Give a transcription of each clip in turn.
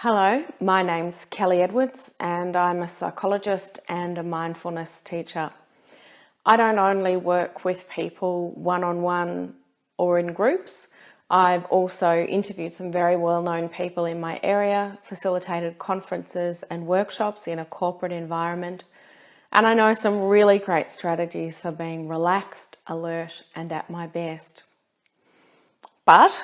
Hello, my name's Kelly Edwards and I'm a psychologist and a mindfulness teacher. I don't only work with people one-on-one or in groups. I've also interviewed some very well-known people in my area, facilitated conferences and workshops in a corporate environment, and I know some really great strategies for being relaxed, alert and at my best. But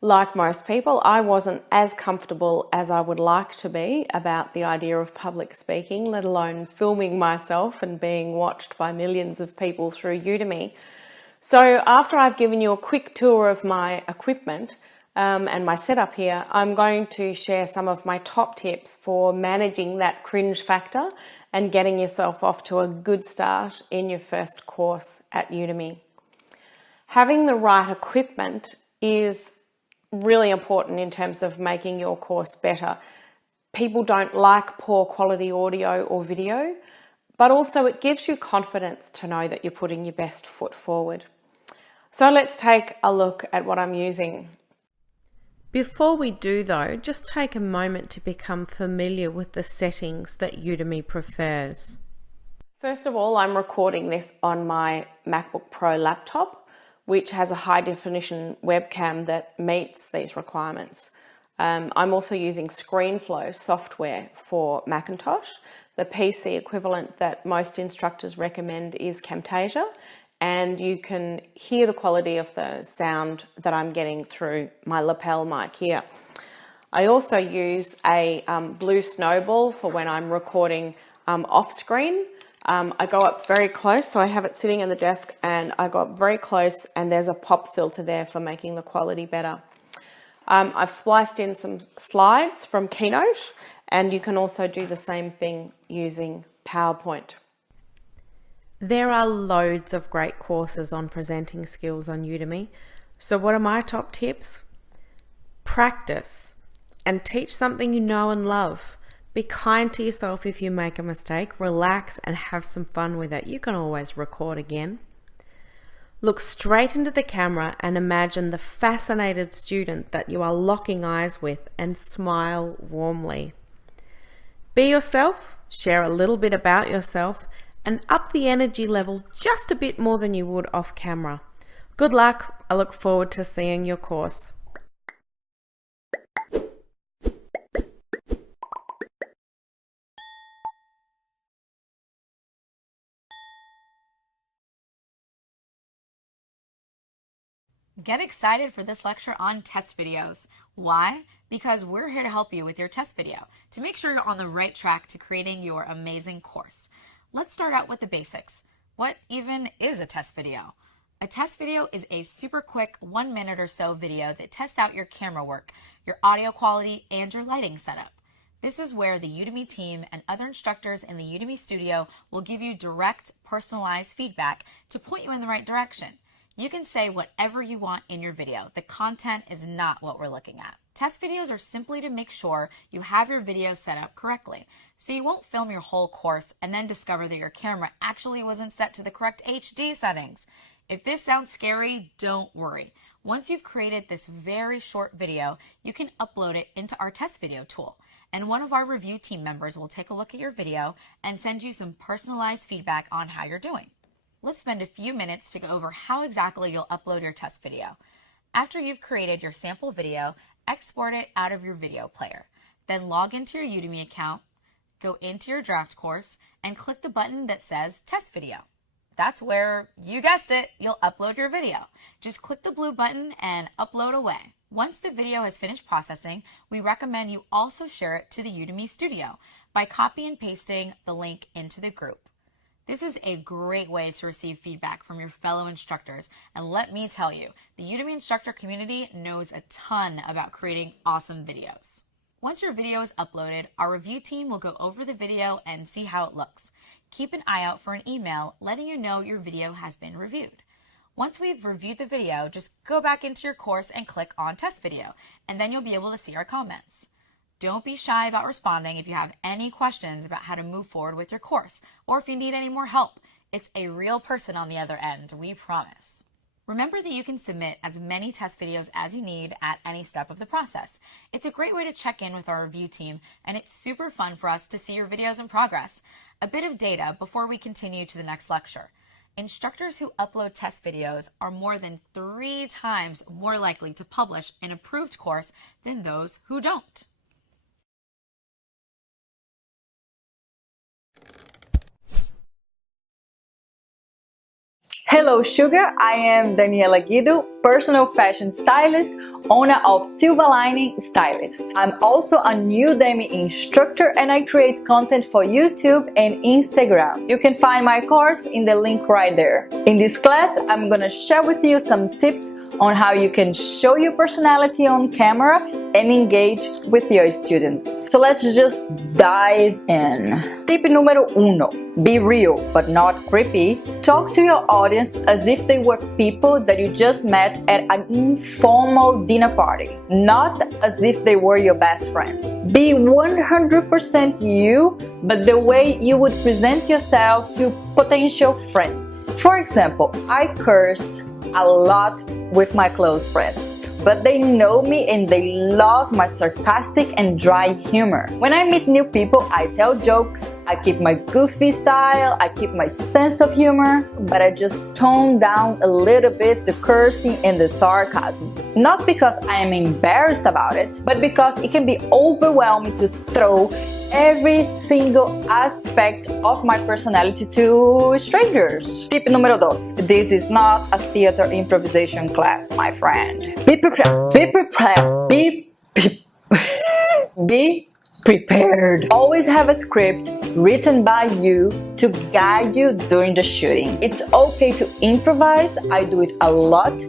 like most people, I wasn't as comfortable as I would like to be about the idea of public speaking, let alone filming myself and being watched by millions of people through Udemy. So after I've given you a quick tour of my equipment and my setup here, I'm going to share some of my top tips for managing that cringe factor and getting yourself off to a good start in your first course at Udemy. Having the right equipment is really important in terms of making your course better. People don't like poor quality audio or video, but also it gives you confidence to know that you're putting your best foot forward. So let's take a look at what I'm using. Before we do though, just take a moment to become familiar with the settings that Udemy prefers. First of all, I'm recording this on my MacBook Pro laptop, which has a high definition webcam that meets these requirements. I'm also using ScreenFlow software for Macintosh. The PC equivalent that most instructors recommend is Camtasia, and you can hear the quality of the sound that I'm getting through my lapel mic here. I also use a blue snowball for when I'm recording off screen. I go up very close, so I have it sitting on the desk and I go up very close and there's a pop filter there for making the quality better. I've spliced in some slides from Keynote and you can also do the same thing using PowerPoint. There are loads of great courses on presenting skills on Udemy. So what are my top tips? Practice and teach something you know and love. Be kind to yourself if you make a mistake, relax and have some fun with it. You can always record again. Look straight into the camera and imagine the fascinated student that you are locking eyes with and smile warmly. Be yourself, share a little bit about yourself and up the energy level just a bit more than you would off camera. Good luck. I look forward to seeing your course. Get excited for this lecture on test videos. Why? Because we're here to help you with your test video to make sure you're on the right track to creating your amazing course. Let's start out with the basics. What even is a test video? A test video is a super quick 1 minute or so video that tests out your camera work, your audio quality, and your lighting setup. This is where the Udemy team and other instructors in the Udemy studio will give you direct, personalized feedback to point you in the right direction. You can say whatever you want in your video. The content is not what we're looking at. Test videos are simply to make sure you have your video set up correctly. So you won't film your whole course and then discover that your camera actually wasn't set to the correct HD settings. If this sounds scary, don't worry. Once you've created this very short video, you can upload it into our test video tool. And one of our review team members will take a look at your video and send you some personalized feedback on how you're doing. Let's spend a few minutes to go over how exactly you'll upload your test video. After you've created your sample video, export it out of your video player. Then log into your Udemy account, go into your draft course, and click the button that says Test Video. That's where, you guessed it, you'll upload your video. Just click the blue button and upload away. Once the video has finished processing, we recommend you also share it to the Udemy studio by copy and pasting the link into the group. This is a great way to receive feedback from your fellow instructors, and let me tell you, the Udemy instructor community knows a ton about creating awesome videos. Once your video is uploaded, our review team will go over the video and see how it looks. Keep an eye out for an email letting you know your video has been reviewed. Once we've reviewed the video, just go back into your course and click on Test Video, and then you'll be able to see our comments. Don't be shy about responding if you have any questions about how to move forward with your course, or if you need any more help. It's a real person on the other end, we promise. Remember that you can submit as many test videos as you need at any step of the process. It's a great way to check in with our review team, and it's super fun for us to see your videos in progress. A bit of data before we continue to the next lecture. Instructors who upload test videos are more than 3 times more likely to publish an approved course than those who don't. Hello Sugar, I am Daniela Guido, personal fashion stylist, owner of Silver Lining Stylist. I'm also a Udemy instructor and I create content for YouTube and Instagram. You can find my course in the link right there. In this class, I'm gonna share with you some tips on how you can show your personality on camera and engage with your students. So let's just dive in. Tip número 1. Be real, but not creepy. Talk to your audience as if they were people that you just met at an informal dinner party, not as if they were your best friends. Be 100% you, but the way you would present yourself to potential friends. For example, I curse a lot with my close friends, but they know me and they love my sarcastic and dry humor. When I meet new people, I tell jokes, I keep my goofy style, I keep my sense of humor, but I just tone down a little bit the cursing and the sarcasm. Not because I am embarrassed about it, but because it can be overwhelming to throw every single aspect of my personality to strangers. Tip número 2. This is not a theater improvisation class, my friend. Be prepared. Be prepared. Be prepared. Always have a script written by you to guide you during the shooting. It's okay to improvise. I do it a lot.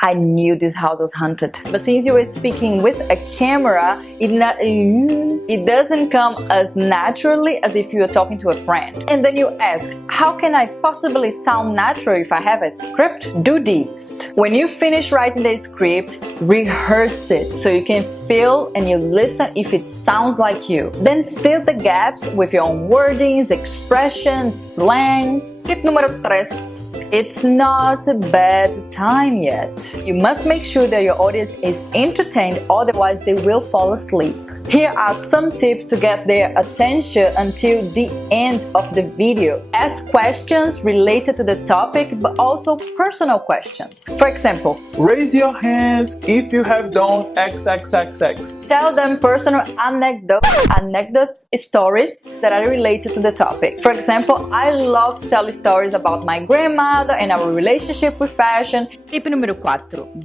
I knew this house was haunted. But since you were speaking with a camera, it doesn't come as naturally as if you were talking to a friend. And then you ask, how can I possibly sound natural if I have a script? Do this. When you finish writing the script, rehearse it so you can feel and you listen if it sounds like you. Then fill the gaps with your own wordings, expressions, slangs. Tip número 3. It's not a bad time yet. You must make sure that your audience is entertained, otherwise they will fall asleep. Here are some tips to get their attention until the end of the video. Ask questions related to the topic, but also personal questions. For example, raise your hands if you have done XXXX. Tell them personal anecdotes, stories that are related to the topic. For example, I love to tell stories about my grandmother and our relationship with fashion. Tip número 4.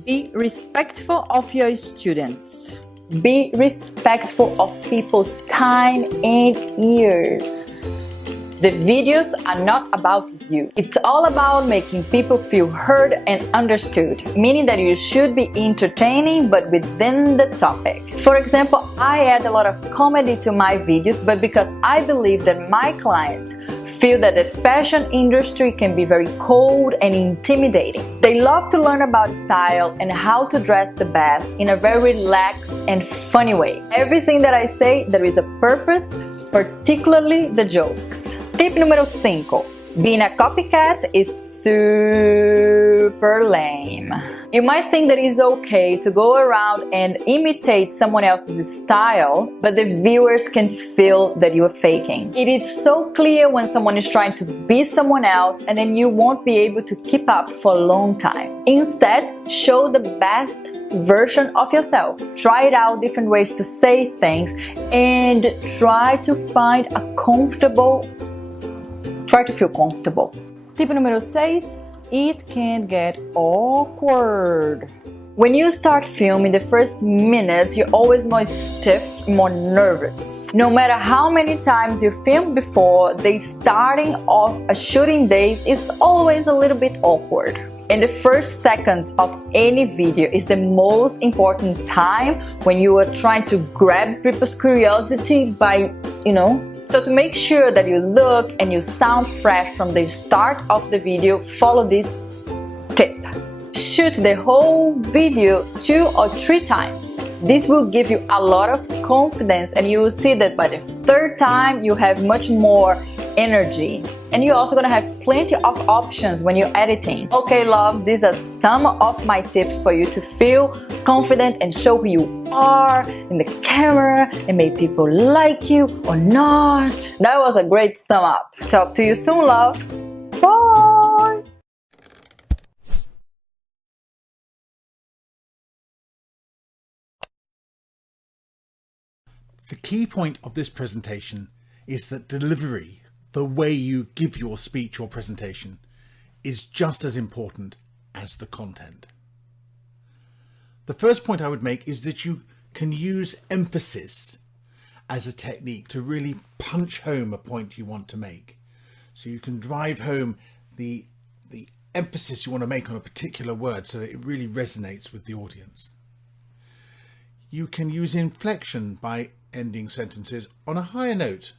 Be respectful of your students. Be respectful of people's time and ears. The videos are not about you. It's all about making people feel heard and understood, meaning that you should be entertaining but within the topic. For example, I add a lot of comedy to my videos, but because I believe that my clients feel that the fashion industry can be very cold and intimidating. They love to learn about style and how to dress the best in a very relaxed and funny way. Everything that I say, there is a purpose, particularly the jokes. Tip número 5. Being a copycat is super lame. You might think that it's okay to go around and imitate someone else's style, but the viewers can feel that you are faking. It is so clear when someone is trying to be someone else, and then you won't be able to keep up for a long time. Instead, show the best version of yourself. Try it out, different ways to say things, and try to feel comfortable. Tip número 6. It can get awkward. When you start filming, the first minutes, you're always more stiff, more nervous. No matter how many times you filmed before, the starting of a shooting days is always a little bit awkward. And the first seconds of any video is the most important time when you are trying to grab people's curiosity by, So to make sure that you look and you sound fresh from the start of the video, follow this tip. Shoot the whole video 2 or 3 times. This will give you a lot of confidence, and you will see that by the 3rd time you have much more energy. And you're also gonna have plenty of options when you're editing. Okay, love, these are some of my tips for you to feel confident and show who you are in the camera and make people like you or not. That was a great sum up. Talk to you soon, love. Bye! The key point of this presentation is that delivery, the way you give your speech or presentation, is just as important as the content. The first point I would make is that you can use emphasis as a technique to really punch home a point you want to make. So you can drive home the emphasis you want to make on a particular word so that it really resonates with the audience. You can use inflection by ending sentences on a higher note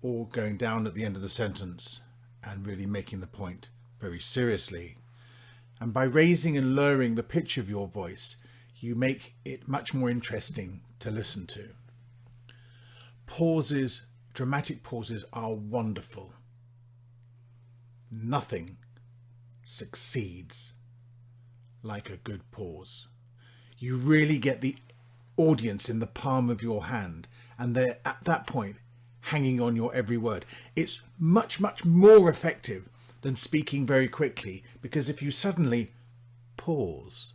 or going down at the end of the sentence and really making the point very seriously. And by raising and lowering the pitch of your voice, you make it much more interesting to listen to. Pauses, dramatic pauses, are wonderful. Nothing succeeds like a good pause. You really get the audience in the palm of your hand, and they're at that point hanging on your every word. It's much more effective than speaking very quickly, because if you suddenly pause,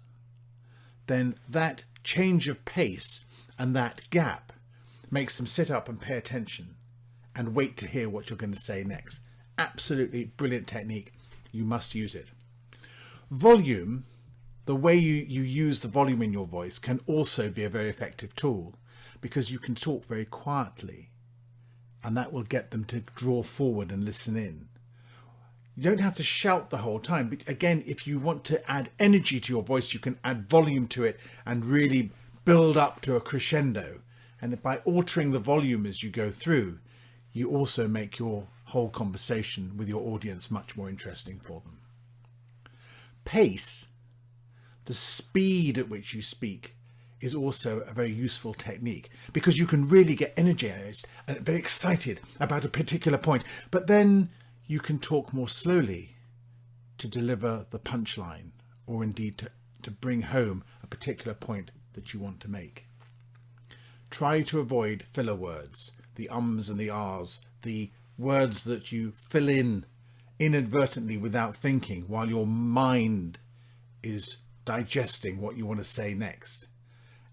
then that change of pace and that gap makes them sit up and pay attention and wait to hear what you're going to say next. Absolutely brilliant technique. You must use it. Volume, the way you use the volume in your voice, can also be a very effective tool, because you can talk very quietly and that will get them to draw forward and listen in. You don't have to shout the whole time, but again, if you want to add energy to your voice, you can add volume to it and really build up to a crescendo. And by altering the volume as you go through, you also make your whole conversation with your audience much more interesting for them. Pace, the speed at which you speak, is also a very useful technique, because you can really get energized and very excited about a particular point, but then you can talk more slowly to deliver the punchline, or indeed to bring home a particular point that you want to make. Try to avoid filler words, the ums and the ahs, the words that you fill in inadvertently without thinking while your mind is digesting what you want to say next.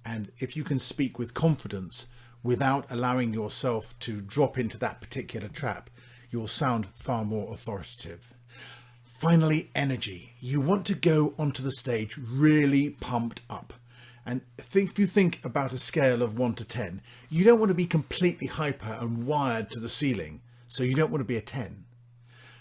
And if you can speak with confidence without allowing yourself to drop into that particular trap, you'll sound far more authoritative. Finally, energy. You want to go onto the stage really pumped up. And if you think about a scale of 1 to 10, you don't want to be completely hyper and wired to the ceiling. So you don't want to be a 10.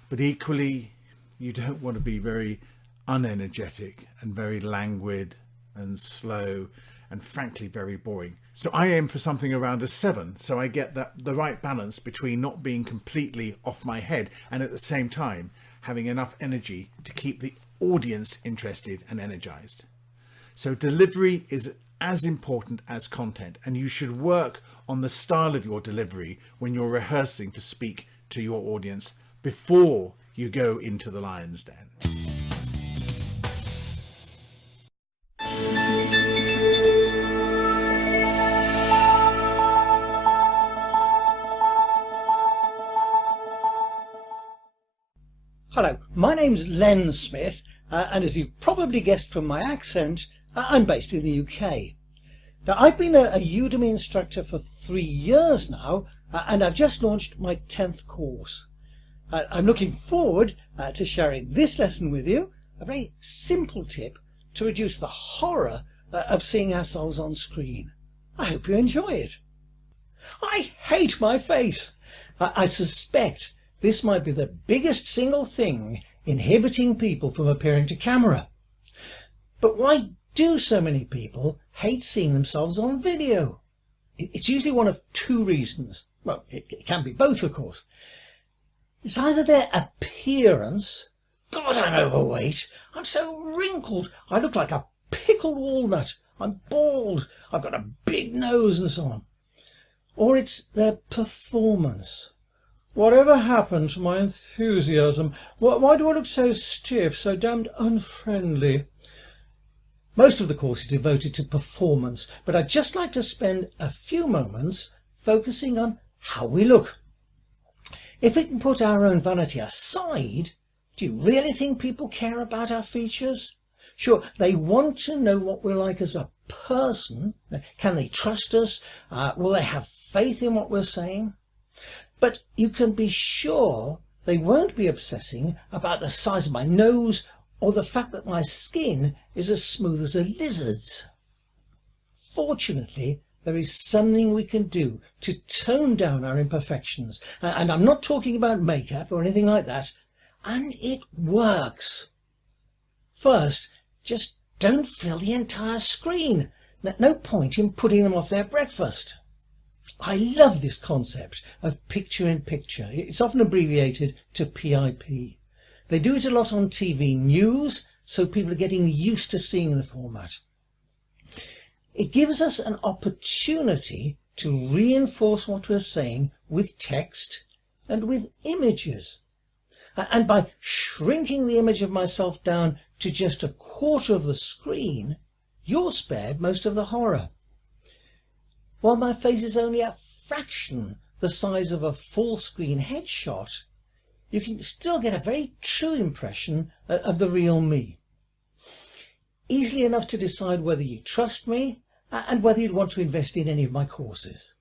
But equally, you don't want to be very unenergetic and very languid and slow and frankly very boring. So I aim for something around a 7, so I get the right balance between not being completely off my head and at the same time having enough energy to keep the audience interested and energized. So delivery is as important as content, and you should work on the style of your delivery when you're rehearsing to speak to your audience before you go into the lion's den. Hello, my name's Len Smith, and as you've probably guessed from my accent, I'm based in the UK. Now, I've been a Udemy instructor for 3 years now, and I've just launched my 10th course. I'm looking forward to sharing this lesson with you, a very simple tip to reduce the horror of seeing ourselves on screen. I hope you enjoy it. I hate my face. I suspect this might be the biggest single thing inhibiting people from appearing to camera. But why do so many people hate seeing themselves on video? It's usually one of 2 reasons. Well, it can be both, of course. It's either their appearance. God, I'm overweight. I'm so wrinkled. I look like a pickled walnut. I'm bald. I've got a big nose and so on. Or it's their performance. Whatever happened to my enthusiasm? Why do I look so stiff, so damned unfriendly? Most of the course is devoted to performance, but I'd just like to spend a few moments focusing on how we look. If we can put our own vanity aside, do you really think people care about our features? Sure, they want to know what we're like as a person. Can they trust us? Will they have faith in what we're saying? But you can be sure they won't be obsessing about the size of my nose or the fact that my skin is as smooth as a lizard's. Fortunately, there is something we can do to tone down our imperfections. And I'm not talking about makeup or anything like that. And it works. First, just don't fill the entire screen. No point in putting them off their breakfast. I love this concept of picture-in-picture. It's often abbreviated to PIP. They do it a lot on TV news, so people are getting used to seeing the format. It gives us an opportunity to reinforce what we're saying with text and with images. And by shrinking the image of myself down to just a quarter of the screen, you're spared most of the horror. While my face is only a fraction the size of a full-screen headshot, you can still get a very true impression of the real me. Easily enough to decide whether you trust me and whether you'd want to invest in any of my courses.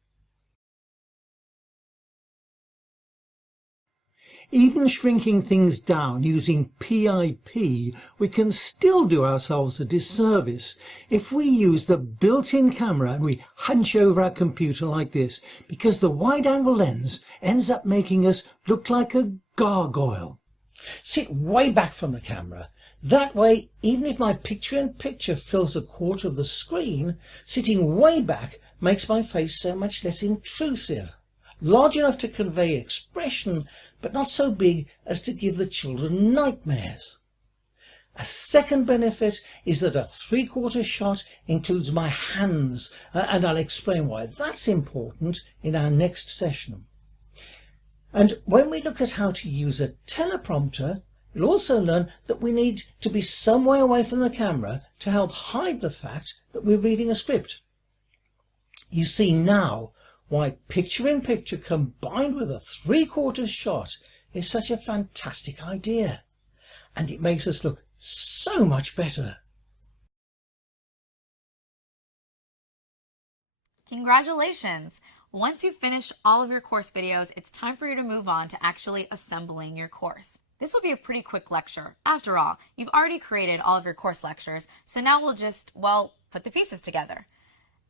Even shrinking things down using PIP, we can still do ourselves a disservice if we use the built-in camera and we hunch over our computer like this, because the wide-angle lens ends up making us look like a gargoyle. Sit way back from the camera. That way, even if my picture-in-picture fills a quarter of the screen, sitting way back makes my face so much less intrusive. Large enough to convey expression, but not so big as to give the children nightmares. A second benefit is that a three-quarter shot includes my hands, and I'll explain why that's important in our next session. And when we look at how to use a teleprompter, you'll also learn that we need to be some way away from the camera to help hide the fact that we're reading a script. You see now why picture-in-picture combined with a three-quarter shot is such a fantastic idea. And it makes us look so much better. Congratulations! Once you've finished all of your course videos, it's time for you to move on to actually assembling your course. This will be a pretty quick lecture. After all, you've already created all of your course lectures, so now we'll just, well, put the pieces together.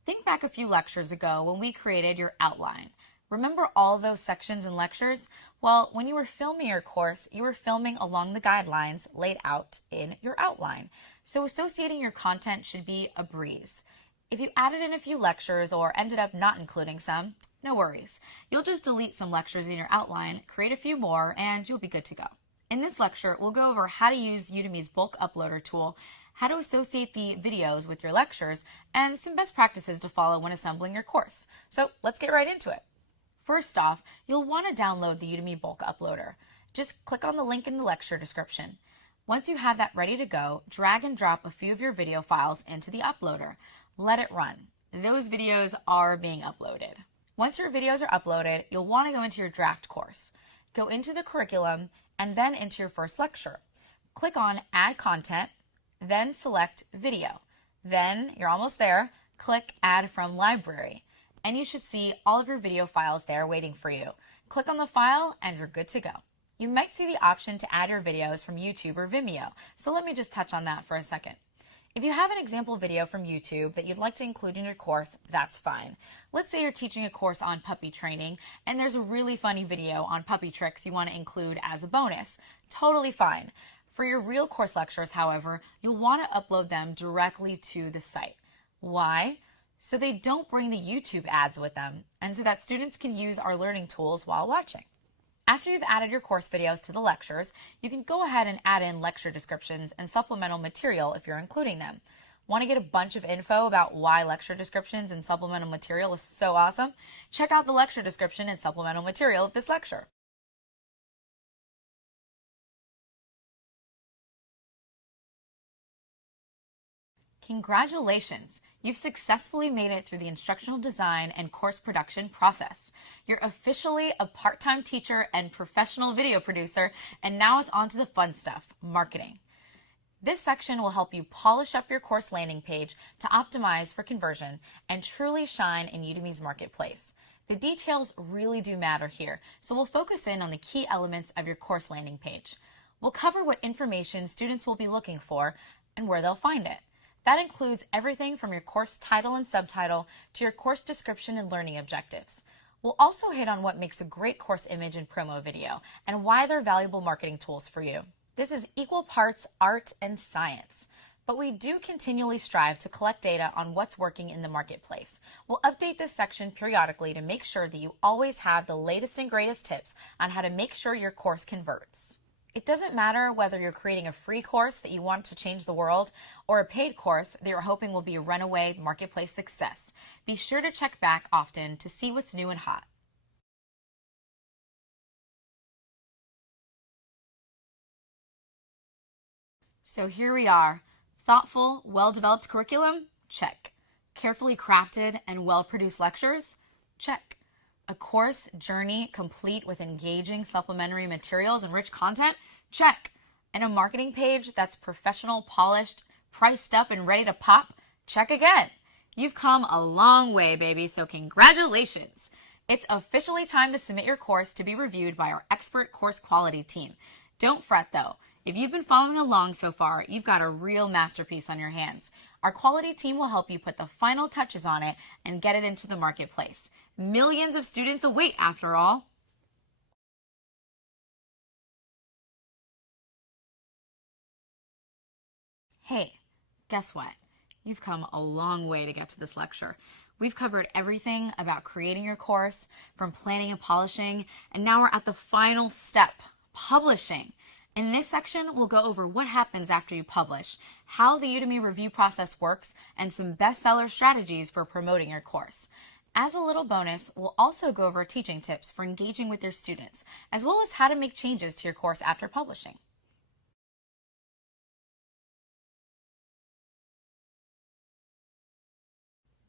Think back a few lectures ago when we created your outline. Remember all of those sections and lectures? Well, when you were filming your course, you were filming along the guidelines laid out in your outline. So associating your content should be a breeze. If you added in a few lectures or ended up not including some, no worries. You'll just delete some lectures in your outline, create a few more, and you'll be good to go. In this lecture, we'll go over how to use Udemy's bulk uploader tool, how to associate the videos with your lectures, and some best practices to follow when assembling your course. So let's get right into it. First off, you'll want to download the Udemy bulk uploader. Just click on the link in the lecture description. Once you have that ready to go, drag and drop a few of your video files into the uploader. Let it run. Those videos are being uploaded. Once your videos are uploaded, you'll want to go into your draft course. Go into the curriculum and then into your first lecture. Click on Add Content, then select Video. Then, you're almost there, click Add from Library, and you should see all of your video files there waiting for you. Click on the file and you're good to go. You might see the option to add your videos from YouTube or Vimeo, so let me just touch on that for a second. If you have an example video from YouTube that you'd like to include in your course, that's fine. Let's say you're teaching a course on puppy training and there's a really funny video on puppy tricks you want to include as a bonus. Totally fine. For your real course lectures, however, you'll want to upload them directly to the site. Why? So they don't bring the YouTube ads with them, and so that students can use our learning tools while watching. After you've added your course videos to the lectures, you can go ahead and add in lecture descriptions and supplemental material if you're including them. Want to get a bunch of info about why lecture descriptions and supplemental material is so awesome? Check out the lecture description and supplemental material of this lecture. Congratulations! You've successfully made it through the instructional design and course production process. You're officially a part-time teacher and professional video producer, and now it's on to the fun stuff, marketing. This section will help you polish up your course landing page to optimize for conversion and truly shine in Udemy's marketplace. The details really do matter here, so we'll focus in on the key elements of your course landing page. We'll cover what information students will be looking for and where they'll find it. That includes everything from your course title and subtitle to your course description and learning objectives. We'll also hit on what makes a great course image and promo video and why they're valuable marketing tools for you. This is equal parts art and science, but we do continually strive to collect data on what's working in the marketplace. We'll update this section periodically to make sure that you always have the latest and greatest tips on how to make sure your course converts. It doesn't matter whether you're creating a free course that you want to change the world or a paid course that you're hoping will be a runaway marketplace success. Be sure to check back often to see what's new and hot. So here we are. Thoughtful, well-developed curriculum? Check. Carefully crafted and well-produced lectures? Check. A course journey complete with engaging supplementary materials and rich content? Check. And a marketing page that's professional, polished, priced up, and ready to pop? Check again. You've come a long way, baby, so congratulations. It's officially time to submit your course to be reviewed by our expert course quality team. Don't fret though. If you've been following along so far, you've got a real masterpiece on your hands. Our quality team will help you put the final touches on it and get it into the marketplace. Millions of students await, after all. Hey, guess what? You've come a long way to get to this lecture. We've covered everything about creating your course, from planning and polishing, and now we're at the final step, publishing. In this section, we'll go over what happens after you publish, how the Udemy review process works, and some bestseller strategies for promoting your course. As a little bonus, we'll also go over teaching tips for engaging with your students, as well as how to make changes to your course after publishing.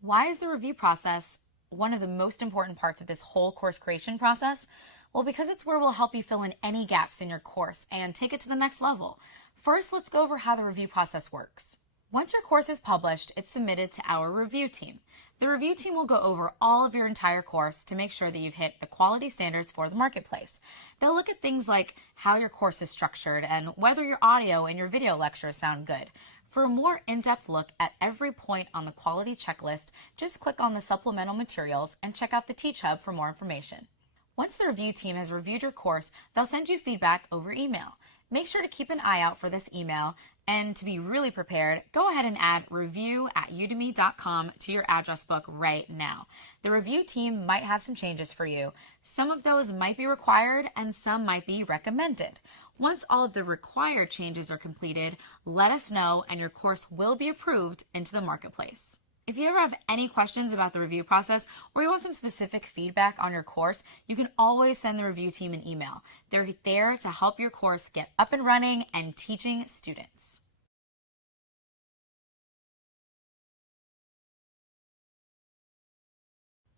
Why is the review process one of the most important parts of this whole course creation process? Well, because it's where we'll help you fill in any gaps in your course and take it to the next level. First, let's go over how the review process works. Once your course is published, it's submitted to our review team. The review team will go over all of your entire course to make sure that you've hit the quality standards for the marketplace. They'll look at things like how your course is structured and whether your audio and your video lectures sound good. For a more in-depth look at every point on the quality checklist, just click on the supplemental materials and check out the Teach Hub for more information. Once the review team has reviewed your course, they'll send you feedback over email. Make sure to keep an eye out for this email, and to be really prepared, go ahead and add review@udemy.com to your address book right now. The review team might have some changes for you. Some of those might be required and some might be recommended. Once all of the required changes are completed, let us know and your course will be approved into the marketplace. If you ever have any questions about the review process or you want some specific feedback on your course, you can always send the review team an email. They're there to help your course get up and running and teaching students.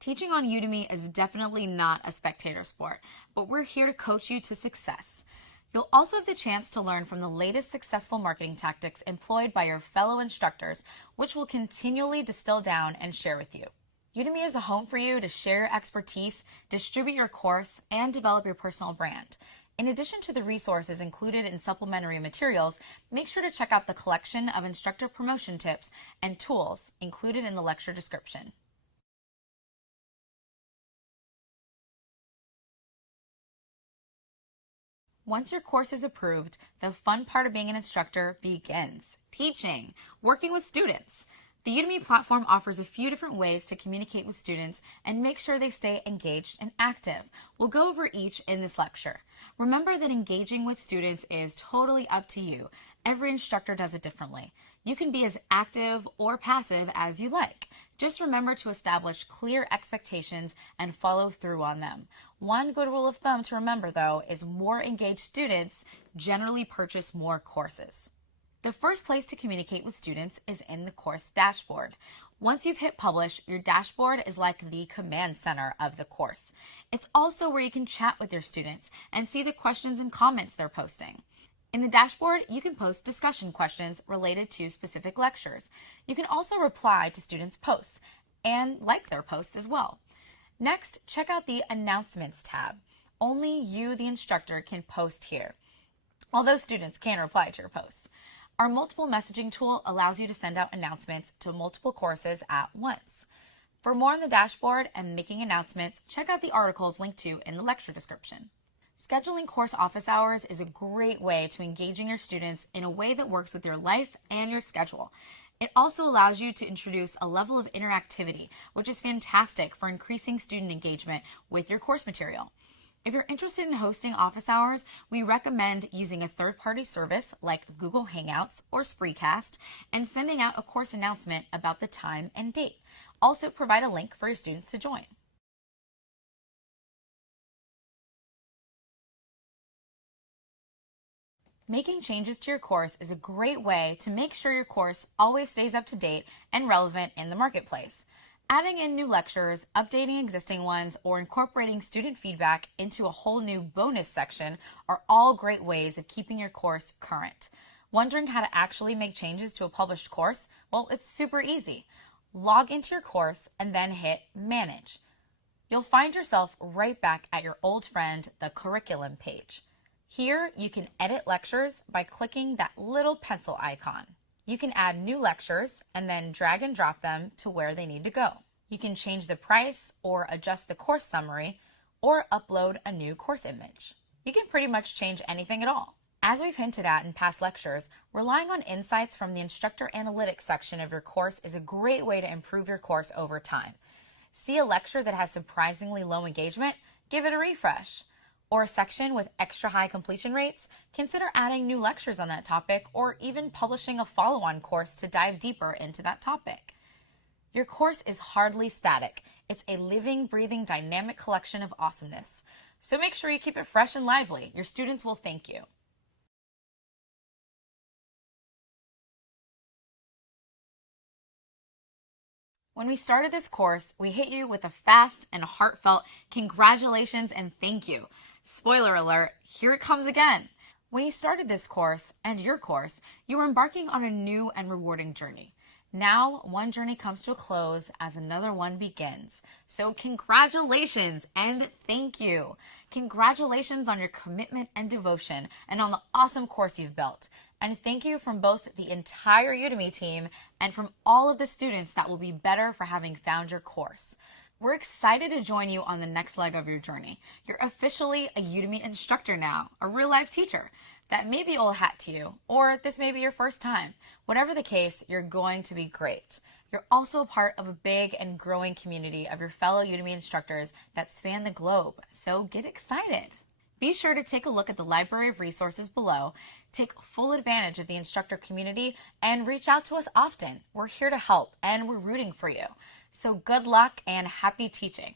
Teaching on Udemy is definitely not a spectator sport, but we're here to coach you to success. You'll also have the chance to learn from the latest successful marketing tactics employed by your fellow instructors, which we'll continually distill down and share with you. Udemy is a home for you to share your expertise, distribute your course, and develop your personal brand. In addition to the resources included in supplementary materials, make sure to check out the collection of instructor promotion tips and tools included in the lecture description. Once your course is approved, the fun part of being an instructor begins. Teaching, working with students. The Udemy platform offers a few different ways to communicate with students and make sure they stay engaged and active. We'll go over each in this lecture. Remember that engaging with students is totally up to you. Every instructor does it differently. You can be as active or passive as you like. Just remember to establish clear expectations and follow through on them. One good rule of thumb to remember, though, is more engaged students generally purchase more courses. The first place to communicate with students is in the course dashboard. Once you've hit publish, your dashboard is like the command center of the course. It's also where you can chat with your students and see the questions and comments they're posting. In the dashboard, you can post discussion questions related to specific lectures. You can also reply to students' posts and like their posts as well. Next, check out the Announcements tab. Only you, the instructor, can post here, although students can reply to your posts. Our multiple messaging tool allows you to send out announcements to multiple courses at once. For more on the dashboard and making announcements, check out the articles linked to in the lecture description. Scheduling course office hours is a great way to engaging your students in a way that works with your life and your schedule. It also allows you to introduce a level of interactivity, which is fantastic for increasing student engagement with your course material. If you're interested in hosting office hours, we recommend using a third-party service like Google Hangouts or Spreecast and sending out a course announcement about the time and date. Also provide a link for your students to join. Making changes to your course is a great way to make sure your course always stays up to date and relevant in the marketplace. Adding in new lectures, updating existing ones, or incorporating student feedback into a whole new bonus section are all great ways of keeping your course current. Wondering how to actually make changes to a published course? Well, it's super easy. Log into your course and then hit Manage. You'll find yourself right back at your old friend, the Curriculum page. Here, you can edit lectures by clicking that little pencil icon. You can add new lectures and then drag and drop them to where they need to go. You can change the price or adjust the course summary or upload a new course image. You can pretty much change anything at all. As we've hinted at in past lectures, relying on insights from the instructor analytics section of your course is a great way to improve your course over time. See a lecture that has surprisingly low engagement? Give it a refresh. Or a section with extra high completion rates? Consider adding new lectures on that topic or even publishing a follow-on course to dive deeper into that topic. Your course is hardly static. It's a living, breathing, dynamic collection of awesomeness. So make sure you keep it fresh and lively. Your students will thank you. When we started this course, we hit you with a fast and heartfelt congratulations and thank you. Spoiler alert, here it comes again. When you started this course and your course, you were embarking on a new and rewarding journey. Now, one journey comes to a close as another one begins. So congratulations and thank you. Congratulations on your commitment and devotion and on the awesome course you've built. And thank you from both the entire Udemy team and from all of the students that will be better for having found your course. We're excited to join you on the next leg of your journey. You're officially a Udemy instructor now, a real-life teacher. That may be old hat to you, or this may be your first time. Whatever the case, you're going to be great. You're also a part of a big and growing community of your fellow Udemy instructors that span the globe, so get excited. Be sure to take a look at the library of resources below, take full advantage of the instructor community, and reach out to us often. We're here to help, and we're rooting for you. So good luck and happy teaching.